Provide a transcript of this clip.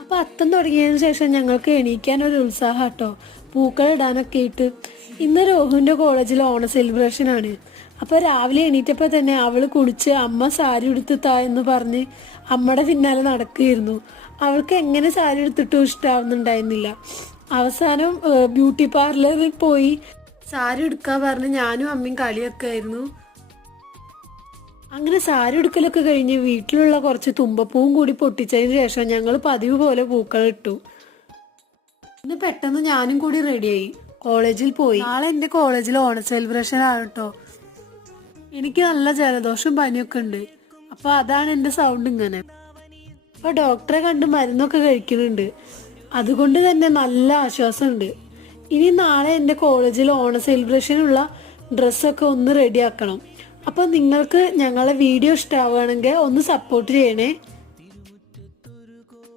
അപ്പോൾ അത്തം തുടങ്ങിയതിന് ശേഷം ഞങ്ങൾക്ക് എണീക്കാൻ ഒരു ഉത്സാഹം കേട്ടോ, പൂക്കൾ ഇടാനൊക്കെ ഇട്ട്. ഇന്ന് രോഹുവിൻ്റെ കോളേജിൽ ഓണ സെലിബ്രേഷൻ ആണ്. അപ്പോൾ രാവിലെ എണീറ്റപ്പോൾ തന്നെ അവൾ കുളിച്ച് അമ്മ സാരി ഉടുത്ത് താ എന്ന് പറഞ്ഞ് അമ്മയുടെ പിന്നാലെ നടക്കുകയായിരുന്നു. അവൾക്ക് എങ്ങനെ സാരി എടുത്തിട്ടും ഇഷ്ടാവുന്നുണ്ടായിരുന്നില്ല. അവസാനം ബ്യൂട്ടി പാർലറിൽ പോയി സാരി എടുക്കാൻ പറഞ്ഞ് ഞാനും അമ്മയും കളിയൊക്കെ ആയിരുന്നു. അങ്ങനെ സാരി എടുക്കലൊക്കെ കഴിഞ്ഞ് വീട്ടിലുള്ള കുറച്ച് തുമ്പപ്പൂവും കൂടി പൊട്ടിച്ചതിന് ശേഷം ഞങ്ങൾ പതിവ് പോലെ പൂക്കൾ ഇട്ടു. ഇന്ന് പെട്ടെന്ന് ഞാനും കൂടി റെഡിയായി കോളേജിൽ പോയി. നാളെ എൻ്റെ കോളേജിൽ ഓണ സെലിബ്രേഷൻ ആണ് കേട്ടോ. എനിക്ക് നല്ല ജലദോഷം പനിയൊക്കെ ഉണ്ട്. അപ്പോൾ അതാണ് എൻ്റെ സൗണ്ട് ഇങ്ങനെ. അപ്പോൾ ഡോക്ടറെ കണ്ട് മരുന്നൊക്കെ കഴിക്കുന്നുണ്ട്. അതുകൊണ്ട് തന്നെ നല്ല ആശ്വാസമുണ്ട്. ഇനി നാളെ എൻ്റെ കോളേജിൽ ഓണ സെലിബ്രേഷനുള്ള ഡ്രസ്സൊക്കെ ഒന്ന് റെഡിയാക്കണം. അപ്പോൾ നിങ്ങൾക്ക് ഞങ്ങളെ വീഡിയോ ഇഷ്ടമാവുകയാണെങ്കിൽ ഒന്ന് സപ്പോർട്ട് ചെയ്യണേ.